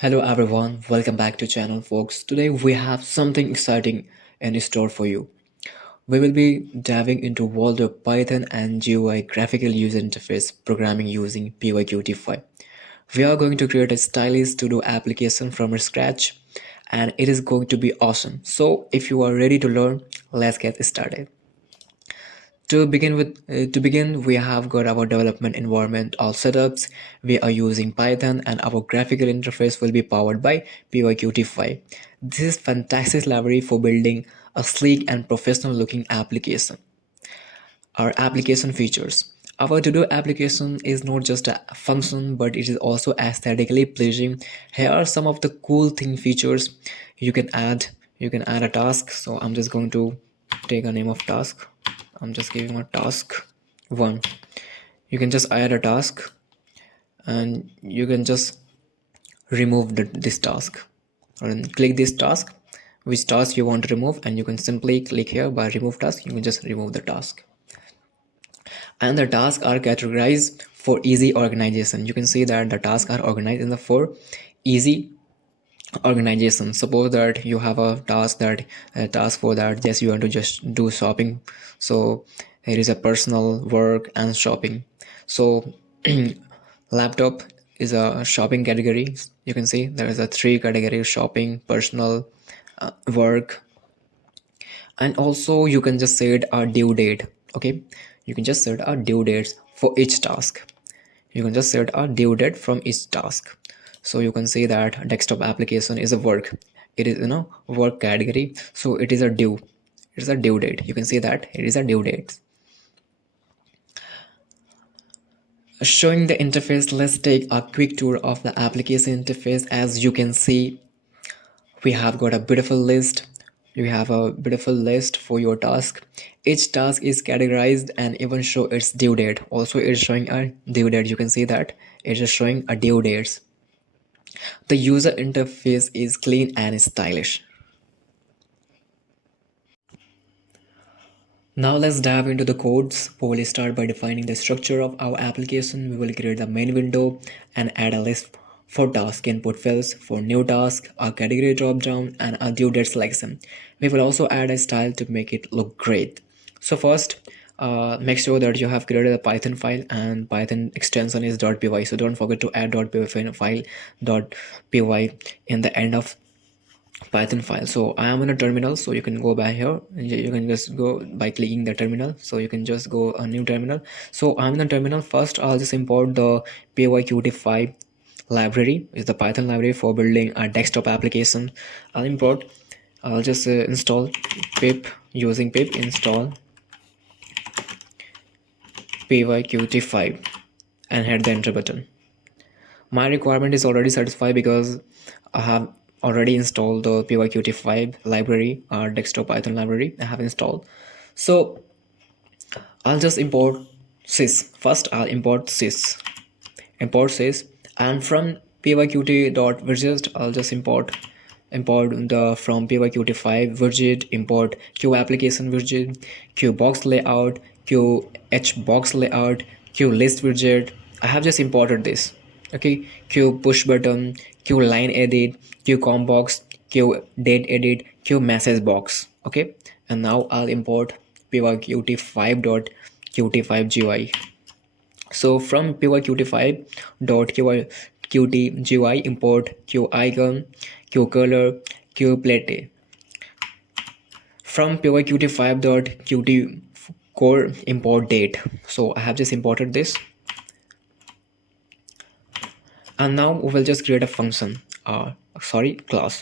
Hello everyone, welcome back to channel folks. Today we have something exciting in store for you. We will be diving into world of Python and GUI graphical user interface programming using PyQt5. We are going to create a stylish to-do application from scratch and it is going to be awesome. So if you are ready to learn, let's get started. To begin, we have got our development environment all setups. We are using Python, and our graphical interface will be powered by PyQt5. This is fantastic library for building a sleek and professional-looking application. Our application features. Our to-do application is not just a function, but it is also aesthetically pleasing. Here are some of the cool thing features you can add. You can add a task. So I'm just going to take a name of task. I'm just giving a task 1. You can just add a task and you can just remove this task, and click this task, which task you want to remove, and you can simply click here by remove task. You can just remove the task, and the tasks are categorized for easy organization. You can see that the tasks are organized in the for easy organization. Suppose that you have a task for that, yes, you want to just do shopping. So here is a personal, work and shopping. So laptop is a shopping category. You can see there is a 3 categories: shopping, personal, work. And also you can just set a due date. Okay, you can just set a due dates for each task. You can just set a due date from each task. So you can see that desktop application is a work. It is work category, so it is a due date. You can see that it is a due date. Showing the interface, let's take a quick tour of the application interface. As you can see, we have got a beautiful list. You have a beautiful list for your task. Each task is categorized and even show its due date. Also it's showing a due date. You can see that it is showing a due dates. The user interface is clean and stylish. Now let's dive into the codes. We will start by defining the structure of our application. We will create the main window and add a list for task input fields for new task, a category drop-down, and a due date selection. We will also add a style to make it look great. So first, make sure that you have created a Python file, and Python extension is .py. So don't forget to add .py file .py in the end of Python file. So I am in a terminal, so you can go by here. You can just go by clicking the terminal. So you can just go a new terminal. So I'm in the terminal. First I'll just import the PyQt5 library. Is the Python library for building a desktop application. I'll just install pip, using pip install PyQt5 and hit the enter button. My requirement is already satisfied because I have already installed the PyQt5 library, our desktop Python library I have installed. So I'll just import sys. First I'll import sys, and from pyqt.widget I'll just import the from PyQt5 widget, import Q application widget, Q box layout, Q H box layout, Q list widget. I have just imported this. Okay, Q push button, Q line edit, Q com box, Q date edit, Q message box. Okay, and now I'll import pyqt5.qt5 GUI. So from pyqt5.qt GUI, import Q icon, Q color, Q plate. From pyqt5.qt core, import date. So I have just imported this. And now we will just create a function, class.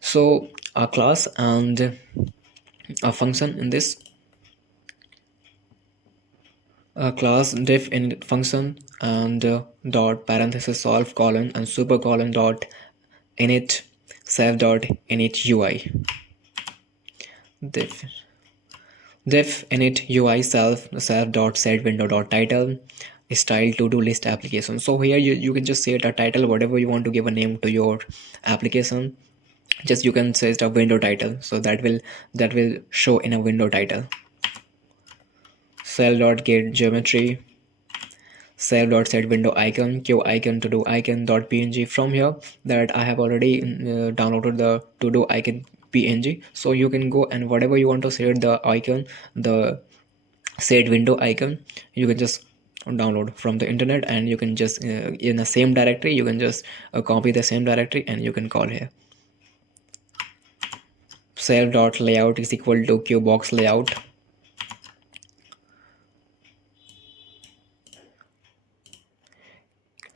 So a class and a function in this, a class def init function and dot parenthesis solve colon and super colon dot init self dot init UI. Def init UI self dot set window dot title style to-do list application. So here you can just set a title, whatever you want to give a name to your application. Just you can set a window title, so that will show in a window title. Cell dot get geometry, Self.set window icon, queue icon, to do icon dot png. From here that I have already downloaded the to do icon png, so you can go and whatever you want to set the icon, the set window icon, you can just download from the internet, and you can just in the same directory you can just copy the same directory and you can call here. Self.layout is equal to queue box layout.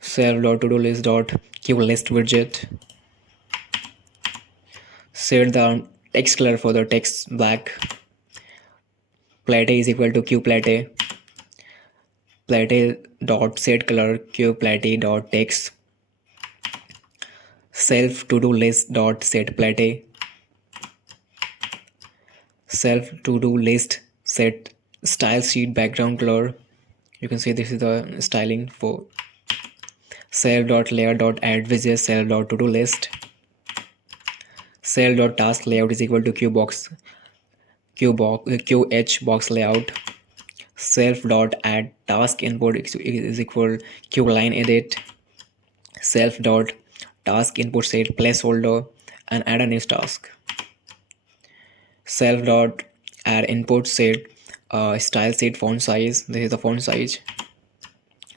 Self.to-do-list.queue list widget. Set the text color for the text black. Plate is equal to queue plate. Plate dot set color queue plate dot text. Self to do list dot set plate. Self to do list set style sheet background color. You can see this is the styling for self.layer.add widget self.to-do list. Self.task layout is equal to QH box layout. Self.add task input is equal Q line edit. Self.task input set placeholder and add a new task. Self.add input set style set font size. This is the font size.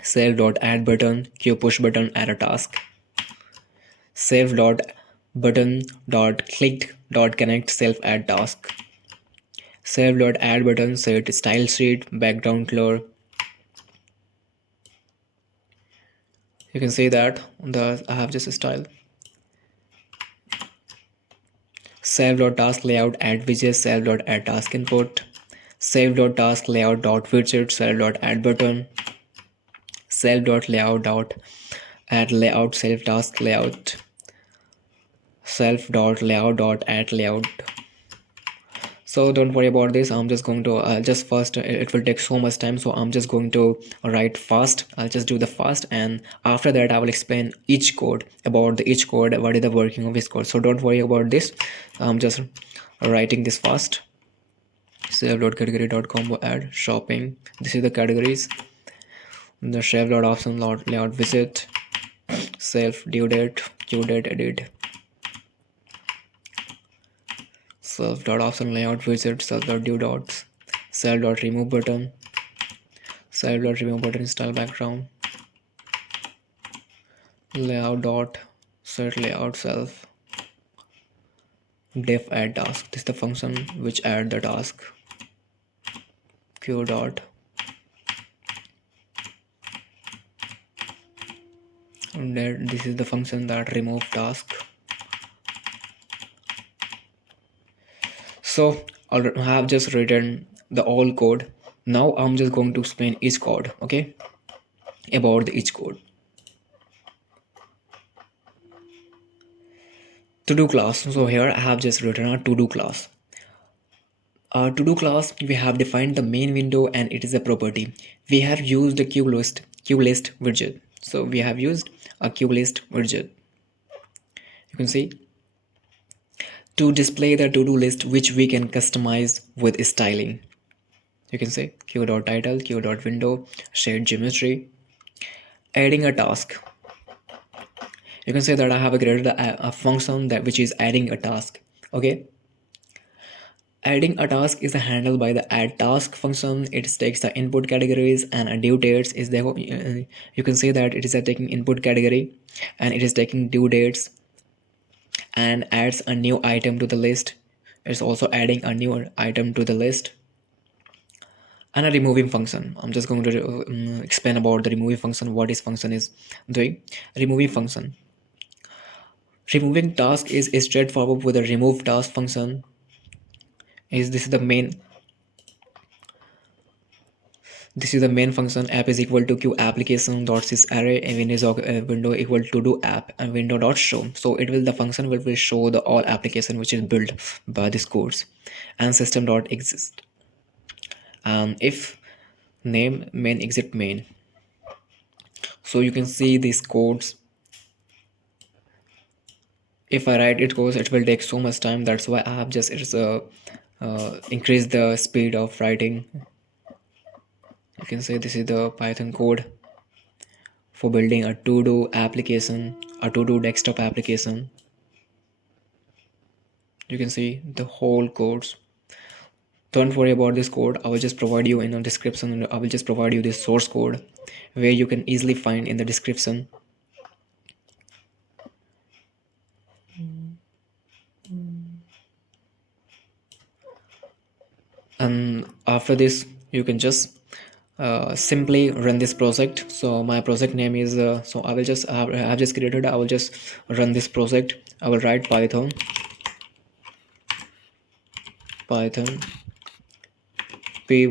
Self.add button Q push button add a task. Self.button.clicked.connect self add task. Self.add button set style sheet background color. You can see that I have just a style. Self.task layout add widget self.add task input. Self.task layout dot widget self.add button. Self.layout dot add layout self task layout. Self.layout dot add layout. So don't worry about this. I'm just going to just first it will take so much time, so I'm just going to write fast. I'll just do the fast, and after that I will explain each code, about the each code, what is the working of this code. So don't worry about this. I'm just writing this fast. Self.category.combo add shopping. This is the categories. The chef.option layout visit. Self due date due date edit. Self.option layout widget self.due dots. Self.remove button. Self.remove button style background. Layout dot set layout self. Def add task. This is the function which add the task. Q dot. And then this is the function that remove task. So I have just written the all code. Now I'm just going to explain each code, okay, about each code. To do class. So here I have just written a to do class. To do class, we have defined the main window and it is a property. We have used the queue list widget. So we have used a queue list widget. You can see to display the to-do list, which we can customize with styling. You can say queue.title, queue.window, shade geometry. Adding a task. You can say that I have created a function that which is adding a task. Okay. Adding a task is handled by the add task function. It takes the input categories and a due dates is there. You can say that it is taking input category and it is taking due dates and adds a new item to the list. It's also adding a new item to the list. And a removing function. I'm just going to explain about the removing function, what this function is doing. Removing function. Removing task is straightforward with a remove task function. This is the main function. App is equal to queue application dot sys array and window equal to do app and window dot show. So the function will show the all application which is built by this course. And system dot exist. If name main exit main. So you can see these codes. If I write it codes, it will take so much time. That's why I have just increased the speed of writing. You can say this is the Python code. for building a to-do application, a to-do desktop application. You can see the whole codes. Don't worry about this code. I will just provide you in the description. I will just provide you this source code where you can easily find in the description. And after this, you can just simply run this project. So my project name is so I will just I've just created. I will just run this project. I will write Python py.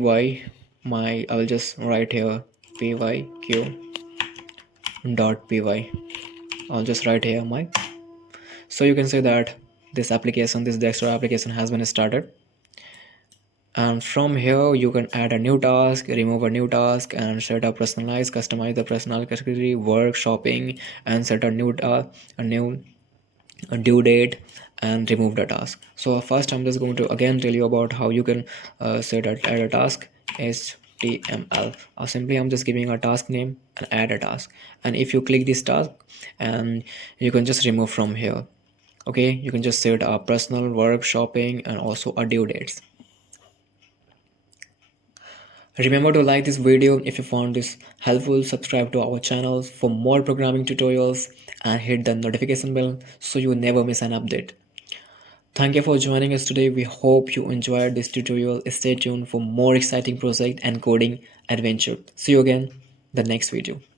I will just write here pyq.py. I'll just write here my. So you can say that this desktop application has been started. And from here you can add a new task, remove a new task, and set a personalized, customize the personal category, work, shopping, and set a new a due date, and remove the task. So first I'm just going to again tell you about how you can add a task. HTML, or simply I'm just giving a task name and add a task, and if you click this task, and you can just remove from here. Okay, you can just set a personal, work, shopping, and also a due dates. Remember to like this video if you found this helpful, subscribe to our channel for more programming tutorials, and hit the notification bell so you never miss an update. Thank you for joining us today. We hope you enjoyed this tutorial. Stay tuned for more exciting project and coding adventure. See you again the next video.